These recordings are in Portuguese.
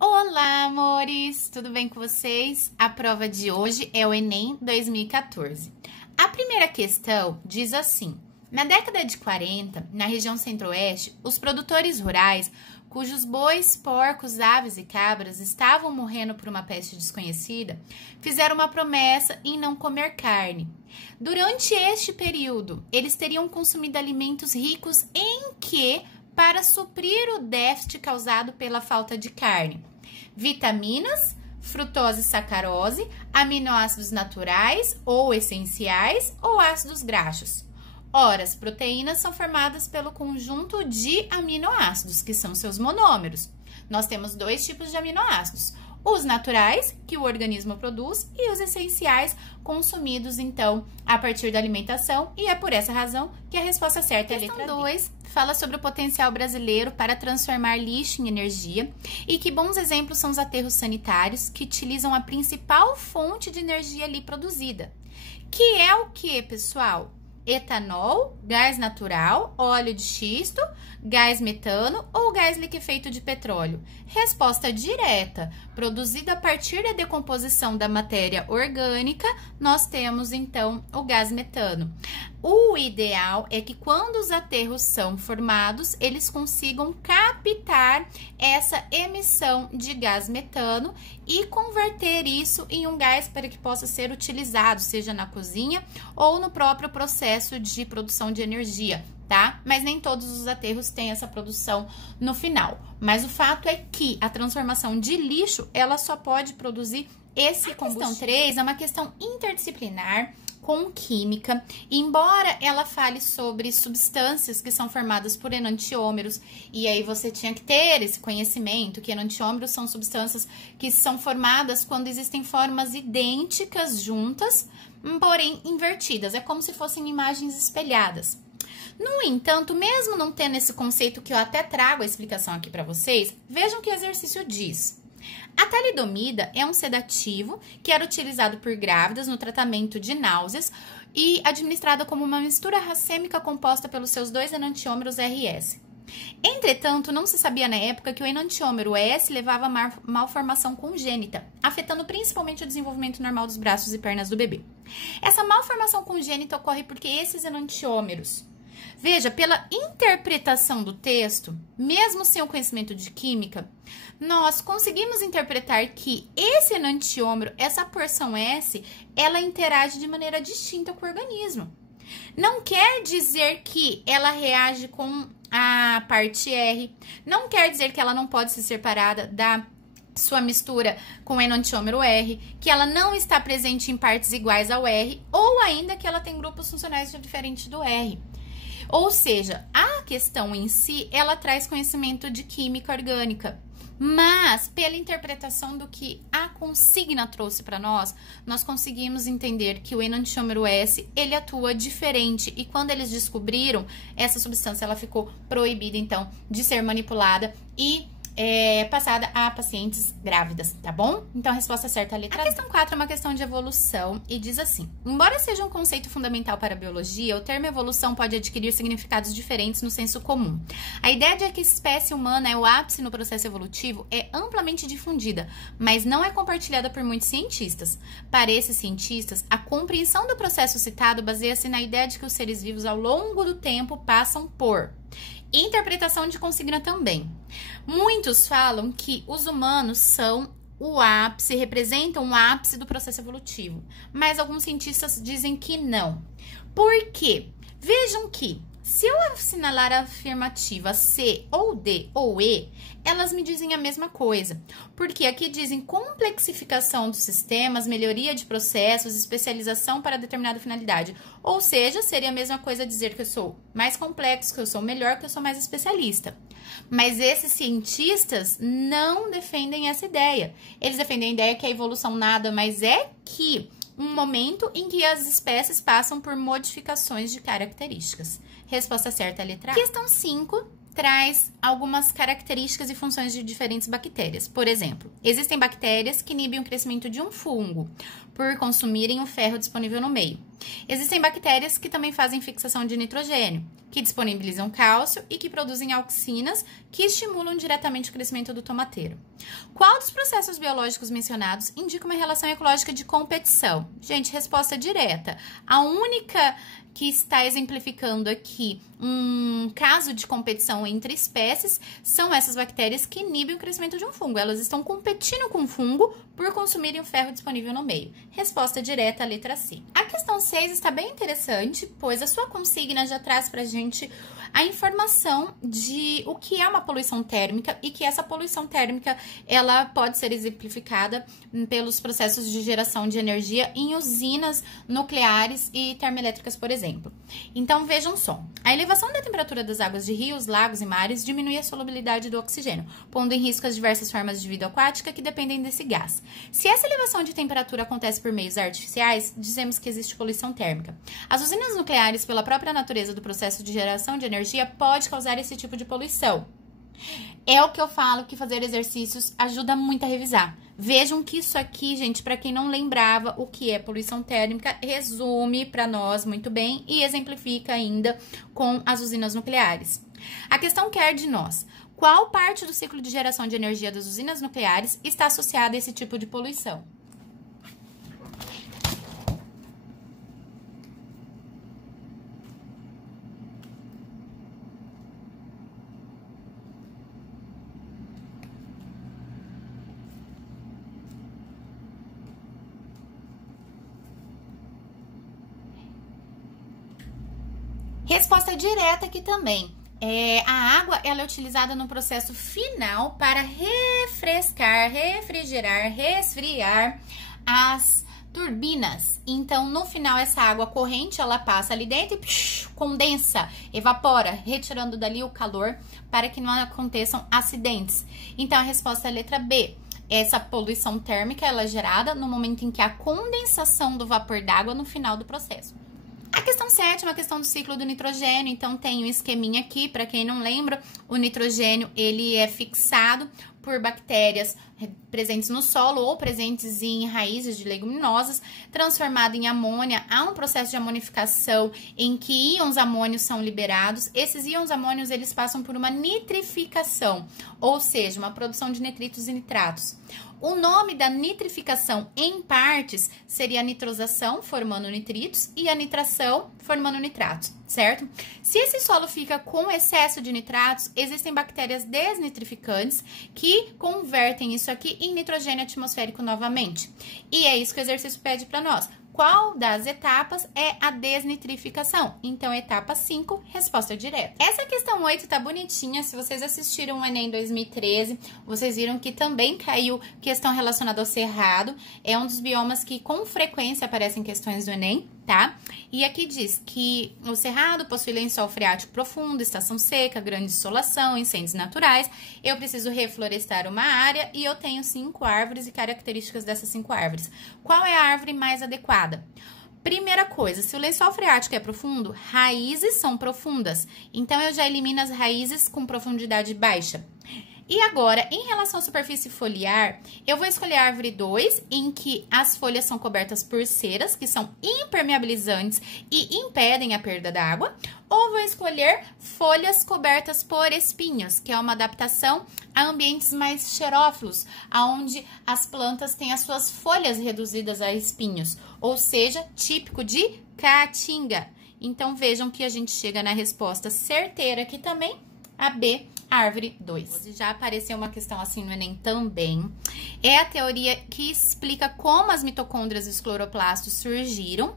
Olá, amores! Tudo bem com vocês? A prova de hoje é o Enem 2014. A primeira questão diz assim: na década de 40, na região centro-oeste, os produtores rurais, cujos bois, porcos, aves e cabras estavam morrendo por uma peste desconhecida, fizeram uma promessa em não comer carne. Durante este período, eles teriam consumido alimentos ricos em que para suprir o déficit causado pela falta de carne: vitaminas, frutose e sacarose, aminoácidos naturais ou essenciais ou ácidos graxos. Ora, as proteínas são formadas pelo conjunto de aminoácidos, que são seus monômeros. Nós temos dois tipos de aminoácidos: os naturais, que o organismo produz, e os essenciais, consumidos, então, a partir da alimentação, e é por essa razão que a resposta certa é a letra B. Questão 2 fala sobre o potencial brasileiro para transformar lixo em energia e que bons exemplos são os aterros sanitários, que utilizam a principal fonte de energia ali produzida, que é o que, pessoal? Etanol, gás natural, óleo de xisto, gás metano ou gás liquefeito de petróleo? Resposta direta: produzido a partir da decomposição da matéria orgânica, nós temos então o gás metano. O ideal é que quando os aterros são formados, eles consigam captar essa emissão de gás metano e converter isso em um gás para que possa ser utilizado, seja na cozinha ou no próprio processo de produção de energia, tá? Mas nem todos os aterros têm essa produção no final. Mas o fato é que a transformação de lixo, ela só pode produzir esse combustível. A questão 3 é uma questão interdisciplinar com química, embora ela fale sobre substâncias que são formadas por enantiômeros, e aí você tinha que ter esse conhecimento que enantiômeros são substâncias que são formadas quando existem formas idênticas juntas, porém invertidas, é como se fossem imagens espelhadas. No entanto, mesmo não tendo esse conceito, que eu até trago a explicação aqui para vocês, vejam que o exercício diz: a talidomida é um sedativo que era utilizado por grávidas no tratamento de náuseas e administrada como uma mistura racêmica composta pelos seus dois enantiômeros RS. Entretanto, não se sabia na época que o enantiômero S levava a malformação congênita, afetando principalmente o desenvolvimento normal dos braços e pernas do bebê. Essa malformação congênita ocorre porque esses enantiômeros, veja, pela interpretação do texto, mesmo sem o conhecimento de química, nós conseguimos interpretar que esse enantiômero, essa porção S, ela interage de maneira distinta com o organismo. Não quer dizer que ela reage com a parte R, não quer dizer que ela não pode ser separada da sua mistura com o enantiômero R, que ela não está presente em partes iguais ao R, ou ainda que ela tem grupos funcionais diferentes do R. Ou seja, a questão em si, ela traz conhecimento de química orgânica, mas pela interpretação do que a consigna trouxe para nós, nós conseguimos entender que o enantiômero S, ele atua diferente, e quando eles descobriram, essa substância ela ficou proibida, então, de ser manipulada e passada a pacientes grávidas, tá bom? Então, a resposta certa é a letra D. A questão 4 é uma questão de evolução e diz assim: embora seja um conceito fundamental para a biologia, o termo evolução pode adquirir significados diferentes no senso comum. A ideia de que a espécie humana é o ápice no processo evolutivo é amplamente difundida, mas não é compartilhada por muitos cientistas. Para esses cientistas, a compreensão do processo citado baseia-se na ideia de que os seres vivos ao longo do tempo passam por interpretação de consigna também. Muitos falam que os humanos são o ápice, representam o ápice do processo evolutivo, mas alguns cientistas dizem que não. Por quê? Vejam que, se eu assinalar a afirmativa C ou D ou E, elas me dizem a mesma coisa, porque aqui dizem complexificação dos sistemas, melhoria de processos, especialização para determinada finalidade. Ou seja, seria a mesma coisa dizer que eu sou mais complexo, que eu sou melhor, que eu sou mais especialista. Mas esses cientistas não defendem essa ideia. Eles defendem a ideia que a evolução nada mais é que um momento em que as espécies passam por modificações de características. Resposta certa é a letra A. Questão 5 traz algumas características e funções de diferentes bactérias. Por exemplo, existem bactérias que inibem o crescimento de um fungo por consumirem o ferro disponível no meio. Existem bactérias que também fazem fixação de nitrogênio, que disponibilizam cálcio e que produzem auxinas que estimulam diretamente o crescimento do tomateiro. Qual dos processos biológicos mencionados indica uma relação ecológica de competição? Gente, resposta direta. A única que está exemplificando aqui um caso de competição entre espécies são essas bactérias que inibem o crescimento de um fungo. Elas estão competindo com o fungo por consumirem o ferro disponível no meio. Resposta direta, letra C. A questão 6 está bem interessante, pois a sua consigna já traz pra gente a informação de o que é uma poluição térmica e que essa poluição térmica ela pode ser exemplificada pelos processos de geração de energia em usinas nucleares e termoelétricas, por exemplo. Então, vejam só. A elevação da temperatura das águas de rios, lagos e mares diminui a solubilidade do oxigênio, pondo em risco as diversas formas de vida aquática que dependem desse gás. Se essa elevação de temperatura acontece por meios artificiais, dizemos que existe poluição térmica. As usinas nucleares, pela própria natureza do processo de geração de energia, pode causar esse tipo de poluição. É o que eu falo, que fazer exercícios ajuda muito a revisar. Vejam que isso aqui, gente, para quem não lembrava o que é poluição térmica, resume para nós muito bem e exemplifica ainda com as usinas nucleares. A questão quer de nós: qual parte do ciclo de geração de energia das usinas nucleares está associada a esse tipo de poluição? Resposta direta aqui também. A água ela é utilizada no processo final para refrescar, refrigerar, resfriar as turbinas. Então, no final, essa água corrente, ela passa ali dentro e condensa, evapora, retirando dali o calor para que não aconteçam acidentes. Então, a resposta é a letra B. Essa poluição térmica ela é gerada no momento em que há condensação do vapor d'água no final do processo. A questão 7 é uma questão do ciclo do nitrogênio, então tem um esqueminha aqui, para quem não lembra, o nitrogênio ele é fixado por bactérias presentes no solo ou presentes em raízes de leguminosas, transformado em amônia. Há um processo de amonificação em que íons amônios são liberados. Esses íons amônios eles passam por uma nitrificação, ou seja, uma produção de nitritos e nitratos. O nome da nitrificação em partes seria a nitrosação, formando nitritos, e a nitração, formando nitratos, certo? Se esse solo fica com excesso de nitratos, existem bactérias desnitrificantes que convertem isso aqui em nitrogênio atmosférico novamente. E é isso que o exercício pede para nós. Qual das etapas é a desnitrificação? Então, etapa 5, resposta direta. Essa questão 8 tá bonitinha. Se vocês assistiram o Enem 2013, vocês viram que também caiu questão relacionada ao cerrado. É um dos biomas que com frequência aparecem questões do Enem, tá? E aqui diz que o cerrado possui lençol freático profundo, estação seca, grande insolação, incêndios naturais. Eu preciso reflorestar uma área e eu tenho 5 árvores e características dessas 5 árvores. Qual é a árvore mais adequada? Primeira coisa, se o lençol freático é profundo, raízes são profundas. Então, eu já elimino as raízes com profundidade baixa. E agora, em relação à superfície foliar, eu vou escolher a árvore 2, em que as folhas são cobertas por ceras, que são impermeabilizantes e impedem a perda d'água. Ou vou escolher folhas cobertas por espinhos, que é uma adaptação a ambientes mais xerófilos, onde as plantas têm as suas folhas reduzidas a espinhos, ou seja, típico de caatinga. Então, vejam que a gente chega na resposta certeira aqui também, a B, árvore 2. Já apareceu uma questão assim no Enem também. É a teoria que explica como as mitocôndrias e os cloroplastos surgiram.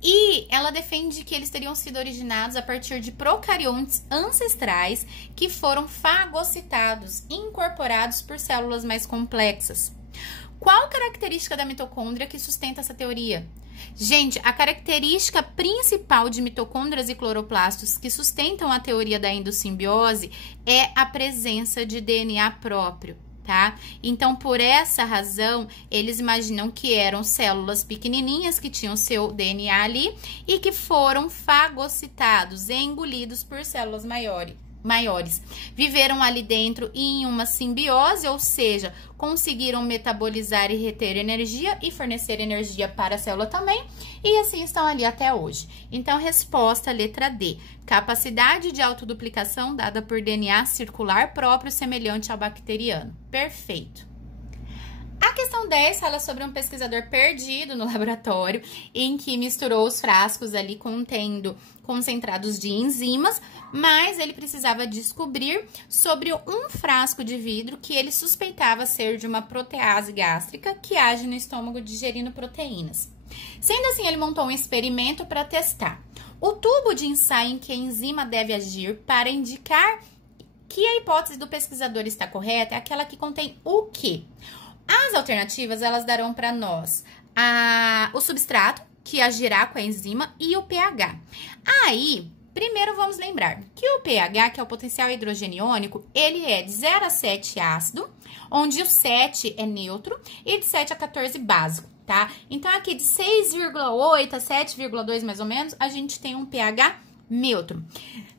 E ela defende que eles teriam sido originados a partir de procariontes ancestrais que foram fagocitados e incorporados por células mais complexas. Qual característica da mitocôndria que sustenta essa teoria? Gente, a característica principal de mitocôndrias e cloroplastos que sustentam a teoria da endossimbiose é a presença de DNA próprio, tá? Então, por essa razão, eles imaginam que eram células pequenininhas que tinham seu DNA ali e que foram fagocitados, engolidos por células maiores. maiores viveram ali dentro em uma simbiose, ou seja, conseguiram metabolizar e reter energia e fornecer energia para a célula também, e assim estão ali até hoje. Então, resposta letra D, capacidade de autoduplicação dada por DNA circular próprio semelhante ao bacteriano. Perfeito. A questão 10 fala sobre um pesquisador perdido no laboratório, em que misturou os frascos ali contendo concentrados de enzimas, mas ele precisava descobrir sobre um frasco de vidro que ele suspeitava ser de uma protease gástrica que age no estômago digerindo proteínas. Sendo assim, ele montou um experimento para testar o tubo de ensaio em que a enzima deve agir para indicar que a hipótese do pesquisador está correta é aquela que contém o quê? As alternativas, elas darão para nós o substrato, que agirá com a enzima, e o pH. Aí, primeiro vamos lembrar que o pH, que é o potencial hidrogeniônico, ele é de 0 a 7 ácido, onde o 7 é neutro, e de 7 a 14 básico, tá? Então, aqui de 6,8 a 7,2 mais ou menos, a gente tem um pH neutro.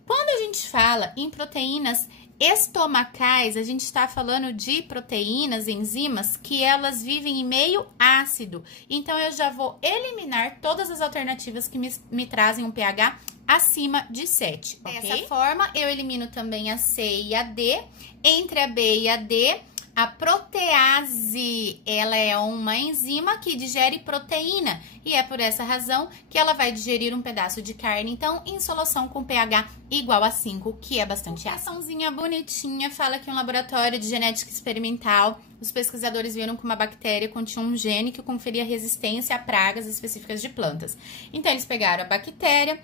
Quando a gente fala em proteínas estomacais, a gente está falando de proteínas, enzimas, que elas vivem em meio ácido. Então, eu já vou eliminar todas as alternativas que me trazem um pH acima de 7, ok? Dessa forma, eu elimino também a C e a D. Entre a B e a D, a protease, ela é uma enzima que digere proteína. E é por essa razão que ela vai digerir um pedaço de carne, então, em solução com pH igual a 5, que é bastante ácido. Uma questãozinha bonitinha fala que em um laboratório de genética experimental, os pesquisadores viram que uma bactéria continha um gene que conferia resistência a pragas específicas de plantas. Então, eles pegaram a bactéria,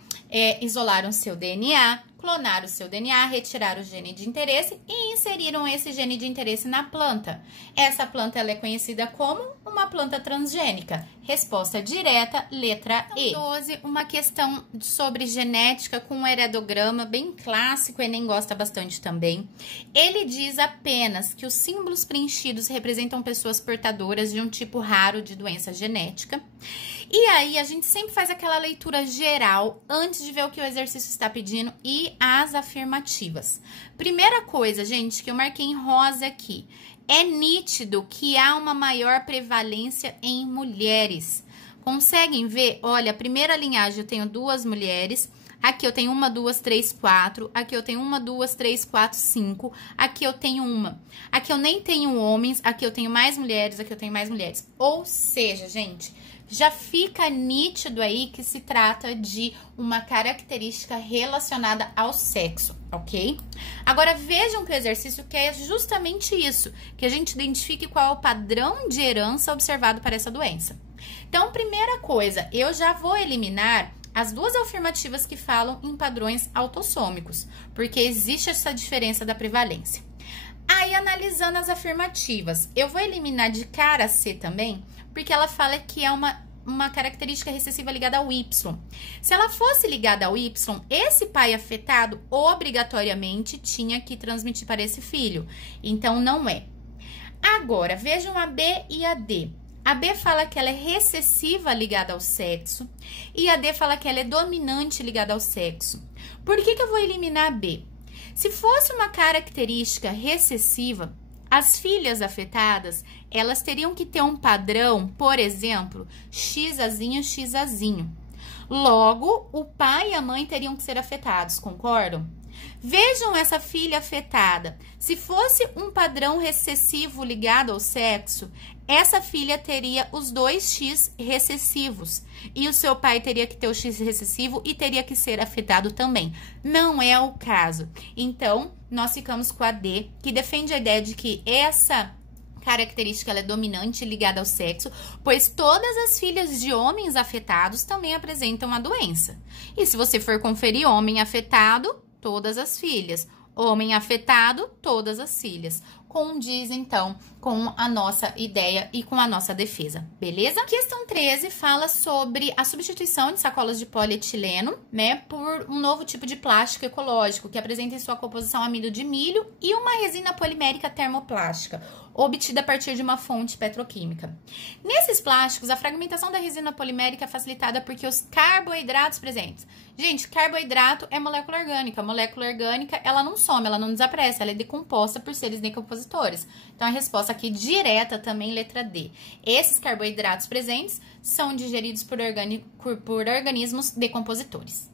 isolaram seu DNA, clonaram o seu DNA, retiraram o gene de interesse e inseriram esse gene de interesse na planta. Essa planta ela é conhecida como uma planta transgênica. Resposta direta, letra E. 12, uma questão sobre genética com um heredograma bem clássico, o Enem gosta bastante também. Ele diz apenas que os símbolos preenchidos representam pessoas portadoras de um tipo raro de doença genética. E aí, a gente sempre faz aquela leitura geral antes de ver o que o exercício está pedindo e as afirmativas. Primeira coisa, gente, que eu marquei em rosa aqui. É nítido que há uma maior prevalência em mulheres. Conseguem ver? Olha, a primeira linhagem eu tenho 2 mulheres. Aqui eu tenho 1, 2, 3, 4. Aqui eu tenho 1, 2, 3, 4, 5. Aqui eu tenho 1. Aqui eu nem tenho homens. Aqui eu tenho mais mulheres. Aqui eu tenho mais mulheres. Ou seja, gente, já fica nítido aí que se trata de uma característica relacionada ao sexo, ok? Agora, vejam que o exercício quer justamente isso, que a gente identifique qual é o padrão de herança observado para essa doença. Então, primeira coisa, eu já vou eliminar as 2 afirmativas que falam em padrões autossômicos, porque existe essa diferença da prevalência. Aí, analisando as afirmativas, eu vou eliminar de cara C também, porque ela fala que é uma característica recessiva ligada ao Y. Se ela fosse ligada ao Y, esse pai afetado obrigatoriamente tinha que transmitir para esse filho. Então, não é. Agora, vejam a B e a D. A B fala que ela é recessiva ligada ao sexo e a D fala que ela é dominante ligada ao sexo. Por que eu vou eliminar a B? Se fosse uma característica recessiva, as filhas afetadas, elas teriam que ter um padrão, por exemplo, XAzinho, XAzinho. Logo, o pai e a mãe teriam que ser afetados, concordam? Vejam essa filha afetada. Se fosse um padrão recessivo ligado ao sexo, essa filha teria os 2 X recessivos. E o seu pai teria que ter o X recessivo e teria que ser afetado também. Não é o caso. Então, nós ficamos com a D, que defende a ideia de que essa característica ela é dominante ligada ao sexo, pois todas as filhas de homens afetados também apresentam a doença. E se você for conferir homem afetado, todas as filhas. Homem afetado, todas as filhas. Condiz, então, com a nossa ideia e com a nossa defesa, beleza? Questão 13 fala sobre a substituição de sacolas de polietileno, né, por um novo tipo de plástico ecológico, que apresenta em sua composição amido de milho e uma resina polimérica termoplástica, obtida a partir de uma fonte petroquímica. Nesses plásticos, a fragmentação da resina polimérica é facilitada porque os carboidratos presentes Gente, carboidrato é molécula orgânica. A molécula orgânica, ela não some, ela não desaparece, ela é decomposta por seres decompositores. Então, a resposta aqui direta também, letra D. Esses carboidratos presentes são digeridos por organismos decompositores.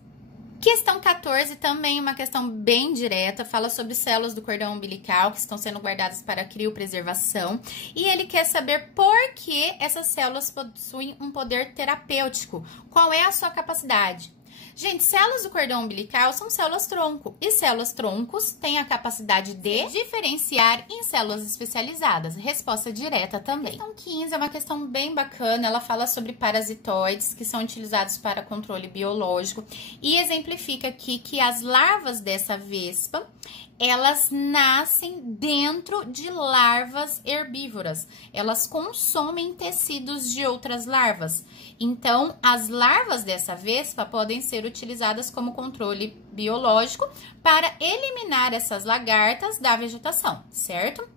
Questão 14, também uma questão bem direta, fala sobre células do cordão umbilical que estão sendo guardadas para criopreservação. E ele quer saber por que essas células possuem um poder terapêutico. Qual é a sua capacidade? Gente, células do cordão umbilical são células tronco. E células troncos têm a capacidade de diferenciar em células especializadas. Resposta direta também. Questão 15 é uma questão bem bacana. Ela fala sobre parasitoides que são utilizados para controle biológico. E exemplifica aqui que as larvas dessa vespa, elas nascem dentro de larvas herbívoras. Elas consomem tecidos de outras larvas. Então, as larvas dessa vespa podem ser utilizadas como controle biológico para eliminar essas lagartas da vegetação, certo?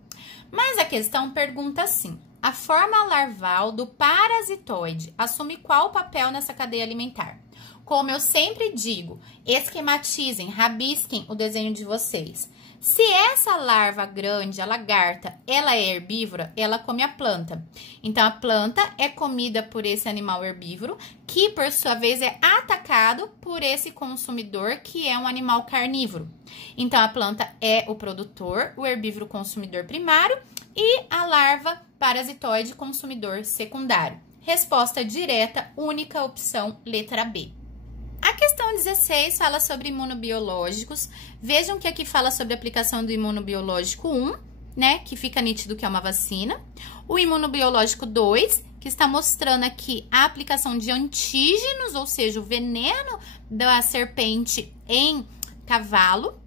Mas a questão pergunta assim: a forma larval do parasitoide assume qual papel nessa cadeia alimentar? Como eu sempre digo, esquematizem, rabisquem o desenho de vocês. Se essa larva grande, a lagarta, ela é herbívora, ela come a planta. Então, a planta é comida por esse animal herbívoro, que, por sua vez, é atacado por esse consumidor, que é um animal carnívoro. Então, a planta é o produtor, o herbívoro consumidor primário e a larva parasitoide consumidor secundário. Resposta direta, única opção, letra B. A questão 16 fala sobre imunobiológicos. Vejam que aqui fala sobre a aplicação do imunobiológico 1, né? Que fica nítido que é uma vacina. O imunobiológico 2, que está mostrando aqui a aplicação de antígenos, ou seja, o veneno da serpente em cavalo.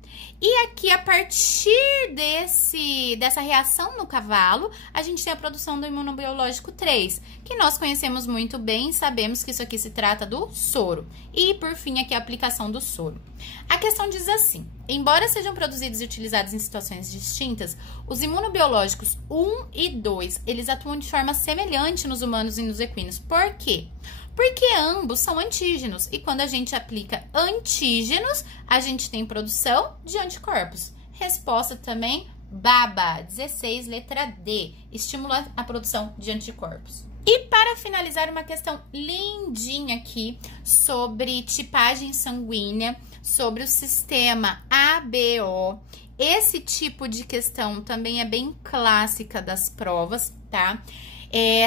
E aqui, a partir dessa reação no cavalo, a gente tem a produção do imunobiológico 3, que nós conhecemos muito bem, sabemos que isso aqui se trata do soro. E, por fim, aqui a aplicação do soro. A questão diz assim: embora sejam produzidos e utilizados em situações distintas, os imunobiológicos 1 e 2, eles atuam de forma semelhante nos humanos e nos equinos. Por quê? Porque ambos são antígenos, e quando a gente aplica antígenos, a gente tem produção de anticorpos. Resposta também, BABA, 16, letra D, estimula a produção de anticorpos. E para finalizar, uma questão lindinha aqui sobre tipagem sanguínea, sobre o sistema ABO. Esse tipo de questão também é bem clássica das provas, tá?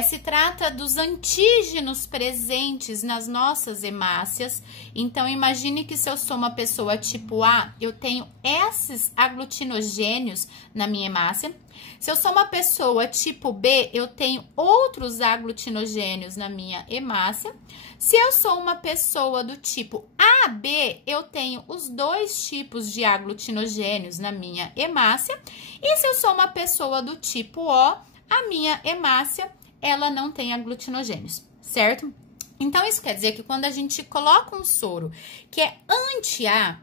Se trata dos antígenos presentes nas nossas hemácias. Então, imagine que se eu sou uma pessoa tipo A, eu tenho esses aglutinogênios na minha hemácia. Se eu sou uma pessoa tipo B, eu tenho outros aglutinogênios na minha hemácia. Se eu sou uma pessoa do tipo AB, eu tenho os dois tipos de aglutinogênios na minha hemácia. E se eu sou uma pessoa do tipo O, a minha hemácia, ela não tem aglutinogênios, certo? Então, isso quer dizer que quando a gente coloca um soro que é anti-A,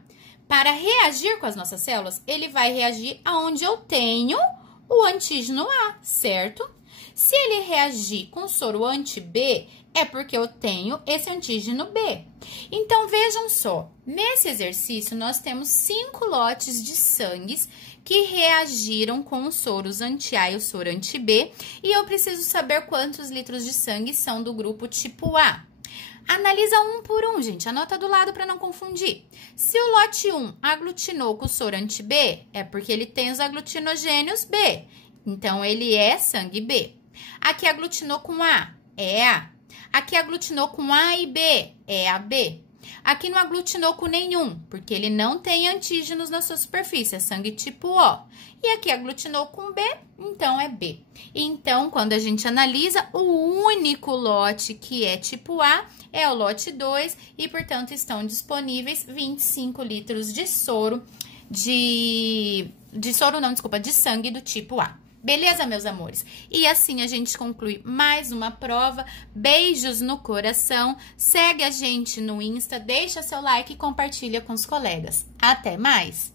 para reagir com as nossas células, ele vai reagir aonde eu tenho o antígeno A, certo? Se ele reagir com soro anti-B, é porque eu tenho esse antígeno B. Então, vejam só, nesse exercício, nós temos 5 lotes de sangues que reagiram com os soros anti-A e o soro anti-B, e eu preciso saber quantos litros de sangue são do grupo tipo A. Analisa um por um, gente, anota do lado para não confundir. Se o lote 1 aglutinou com o soro anti-B, é porque ele tem os aglutinogênios B, então ele é sangue B. Aqui aglutinou com A, é A. Aqui aglutinou com A e B, é AB. Aqui não aglutinou com nenhum, porque ele não tem antígenos na sua superfície, é sangue tipo O. E aqui aglutinou com B, então é B. Então, quando a gente analisa, o único lote que é tipo A é o lote 2 e, portanto, estão disponíveis 25 litros de soro, de sangue do tipo A. Beleza, meus amores? E assim a gente conclui mais uma prova. Beijos no coração. Segue a gente no Insta, deixa seu like e compartilha com os colegas. Até mais!